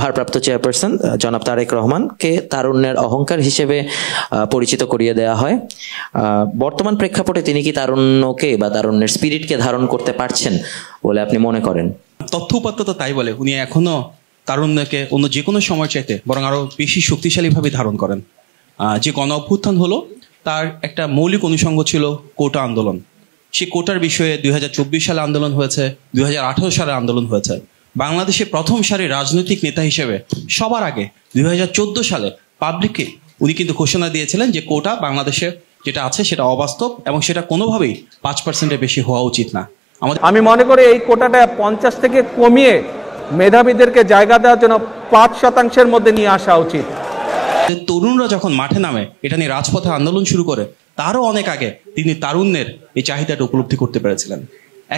ভারপ্রাপ্ত চেয়ারপারসন জনাব তারেক রহমানকে তারুণ্যের অহংকার হিসেবে পরিচিত করিয়ে দেওয়া হয়। বর্তমান প্রেক্ষাপটে তিনি কি তারুণ্যকে বা তারুণ্যের স্পিরিটকে ধারণ করতে পারছেন বলে আপনি মনে করেন? তথ্য উপাত্ত তো তাই বলে, উনি এখনো তারুণ্যকে অন্য যে কোনো সময় চাইতে বরং আরো বেশি শক্তিশালীভাবে ধারণ করেন। যে গণ অভ্যুত্থান হলো তার একটা মৌলিক অনুষঙ্গ ছিল কোটা আন্দোলন। সেই কোটার বিষয়ে 2024 সালে আন্দোলন হয়েছে, 2018 সালে আন্দোলন হয়েছে। বাংলাদেশে প্রথম সারির রাজনৈতিক নেতা হিসেবে সবার আগে 2014 সালে পাবলিককে উনি কিন্তু ঘোষণা দিয়েছিলেন যে কোটা বাংলাদেশে যেটা আছে সেটা অবাস্তব এবং সেটা কোনোভাবেই 5%-এর বেশি হওয়া উচিত না। আমি মনে করি এই কোটাটা 50 থেকে কমিয়ে মেধাবীদেরকে জায়গা দেওয়ার জন্য 5% মধ্যে নিয়ে আসা উচিত। তরুণরা যখন মাঠে নামে এটা নিয়ে রাজপথে আন্দোলন শুরু করে, তারও অনেক আগে তিনি তারুণ্যের এই চাহিদাটা উপলব্ধি করতে পেরেছিলেন।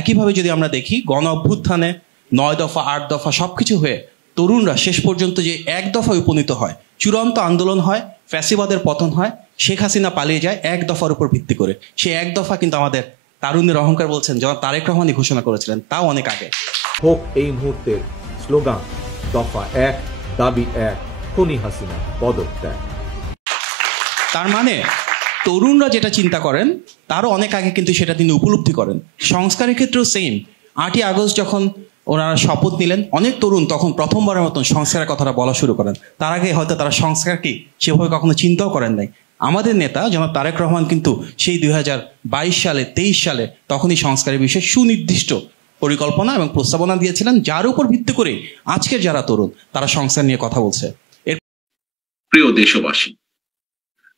একইভাবে যদি আমরা দেখি গণ অভ্যুত্থানে 9 দফা 8 দফা সবকিছু হয়ে তরুণরা শেষ পর্যন্ত যে এক দফায় উপনীত হয়, চূড়ান্ত আন্দোলন হয়, ফ্যাসিবাদের পতন হয়, শেখ হাসিনা পালিয়ে যায় এক দফার উপর ভিত্তি করে। সেই এক দফা কিন্তু আমাদের তারুণ্যের অহংকার বলছেন জনাব তারেক রহমানই ঘোষণা করেছিলেন, তাও অনেক আগে। হোক এই মুহূর্তের স্লোগান দফা 1 দাবি 1 খুনি হাসিনা পদত্যাগ। তার মানে তরুণরা যেটা চিন্তা করেন তারও অনেক আগে কিন্তু সেটা তিনি উপলব্ধি করেন। সংস্কারের ক্ষেত্রেও সেম। 8ই আগস্ট যখন ওনারা শপথ নিলেন, অনেক তরুণ তখন প্রথমবারের মতন সংস্কারের কথাটা বলা শুরু করেন। তার আগে হয়তো তারা সংস্কার কি সেভাবে কখনো চিন্তাও করেন নাই। আমাদের নেতা জনাব তারেক রহমান কিন্তু সেই 2022 সালে 23 সালে তখনই সংস্কারের বিষয়ে সুনির্দিষ্ট পরিকল্পনা এবং প্রস্তাবনা দিয়েছিলেন, যার উপর ভিত্তি করে আজকের যারা তরুণ তারা সংস্কার নিয়ে কথা বলছে। প্রিয় দেশবাসী,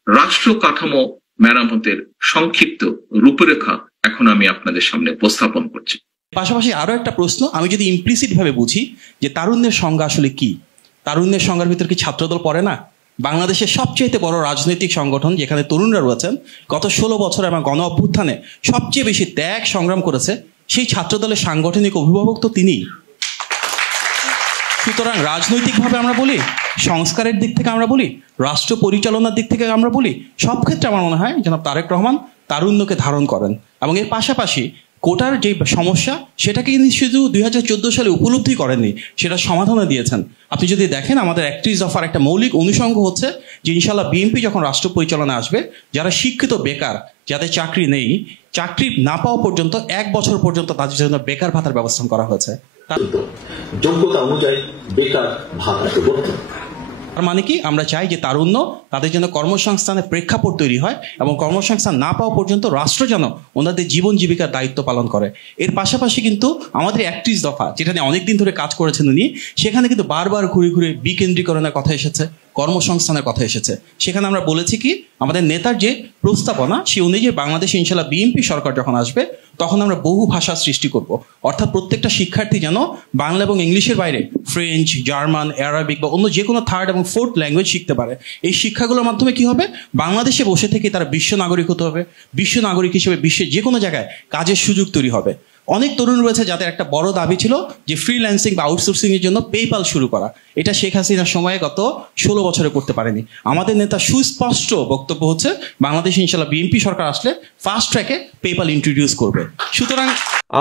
রাষ্ট্র কাঠামো মেরামতের সংক্ষিপ্ত রূপরেখা এখন আমি আপনাদের সামনে উপস্থাপন করছি। পাশাপাশি আরো একটা প্রশ্ন, আমি যদি ইমপ্লিসিট ভাবে বুঝি যে তারুণ্যের সংজ্ঞা আসলে কি, তারুণ্যের সংজ্ঞার ভিতরে কি ছাত্রদল পড়ে না? বাংলাদেশের সবচেয়ে বড় রাজনৈতিক সংগঠন যেখানে তরুণরা রয়েছেন, গত 16 বছর এবং গণ অভ্যুত্থানে সবচেয়ে বেশি ত্যাগ সংগ্রাম করেছে, সেই ছাত্রদলের সাংগঠনিক অভিভাবক তো তিনি। সুতরাং রাজনৈতিকভাবে আমরা বলি, সংস্কারের দিক থেকে আমরা বলি, রাষ্ট্র পরিচালনার দিক থেকে আমরা বলি, সব ক্ষেত্রে আমার মনে হয় জনাব তারেক রহমান তারুণ্যকে ধারণ করেন। এবং এর পাশাপাশি কোটার যে সমস্যা সেটাকে তিনি শুধু 2014 সালে উপলব্ধি করেননি, সেটা সমাধানও দিয়েছেন। আপনি যদি দেখেন আমাদের 31 দফার একটা মৌলিক অনুষঙ্গ হচ্ছে যে ইনশাল্লাহ বিএনপি যখন রাষ্ট্র পরিচালনা আসবে, যারা শিক্ষিত বেকার, যাদের চাকরি নেই, চাকরি না পাওয়া পর্যন্ত 1 বছর পর্যন্ত তাদের জন্য বেকার ভাতার ব্যবস্থা করা হয়েছে। যোগ্যতা অনুযায়ী বেকার ভাতা দেব। তার মানে কি, আমরা চাই যে তারুণ্য তাদের জন্য কর্মসংস্থানের প্রেক্ষাপট তৈরি হয় এবং কর্মসংস্থান না পাওয়া পর্যন্ত রাষ্ট্র যেন ওনাদের জীবন জীবিকার দায়িত্ব পালন করে। এর পাশাপাশি কিন্তু আমাদের 31 দফা যেটা নিয়ে অনেকদিন ধরে কাজ করেছেন উনি, সেখানে কিন্তু বারবার ঘুরে ঘুরে বিকেন্দ্রীকরণের কথা এসেছে, কর্মসংস্থানের কথা এসেছে। সেখানে আমরা বলেছি কি, আমাদের নেতার যে প্রস্তাবনা সে অনুযায়ী বাংলাদেশে ইনশাল্লাহ বিএনপি সরকার যখন আসবে তখন আমরা বহু ভাষা সৃষ্টি করব। অর্থাৎ প্রত্যেকটা শিক্ষার্থী যেন বাংলা এবং ইংলিশের বাইরে ফ্রেঞ্চ, জার্মান, অ্যারাবিক বা অন্য যে কোনো 3rd এবং 4th ল্যাঙ্গুয়েজ শিখতে পারে। এই শিক্ষাগুলোর মাধ্যমে কি হবে, বাংলাদেশে বসে থেকে তারা বিশ্ব নাগরিক হতে হবে। বিশ্ব নাগরিক হিসেবে বিশ্বের যে কোনো জায়গায় কাজের সুযোগ তৈরি হবে। অনেক তরুণ রয়েছে যাদের একটা বড় দাবি ছিল যে ফ্রিল্যান্সিং বা আউটসোর্সিং এর জন্য পেপ্যাল শুরু করা। এটা শেখ হাসিনার সময়ে গত 16 বছরে করতে পারেনি। আমাদের নেতা সুস্পষ্ট বক্তব্য হচ্ছে বাংলাদেশ ইনশাল্লাহ বিএনপি সরকার আসলে ফাস্ট ট্র্যাকে পেপ্যাল ইন্ট্রোডিউস করবে। সুতরাং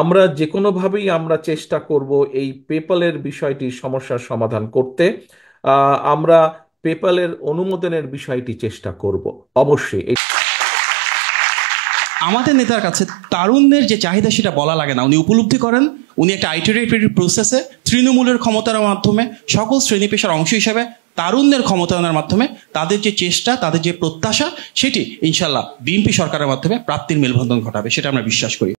আমরা যে কোনোভাবেই আমরা চেষ্টা করব এই পেপ্যালের বিষয়টি সমস্যার সমাধান করতে। আমরা পেপ্যালের অনুমোদনের বিষয়টি চেষ্টা করব অবশ্যই। আমাদের নেতার কাছে তারুণ্যের যে চাহিদা সেটা বলা লাগে না, উনি উপলব্ধি করেন। উনি একটা আইটারেটিভ প্রসেসে তৃণমূলের ক্ষমতার মাধ্যমে সকল শ্রেণী পেশার অংশ হিসেবে তারুণ্যের ক্ষমতায়নের মাধ্যমে তাদের যে চেষ্টা, তাদের যে প্রত্যাশা, সেটি ইনশাল্লাহ বিএনপি সরকারের মাধ্যমে প্রাপ্তির মেলবন্ধন ঘটাবে, সেটা আমরা বিশ্বাস করি।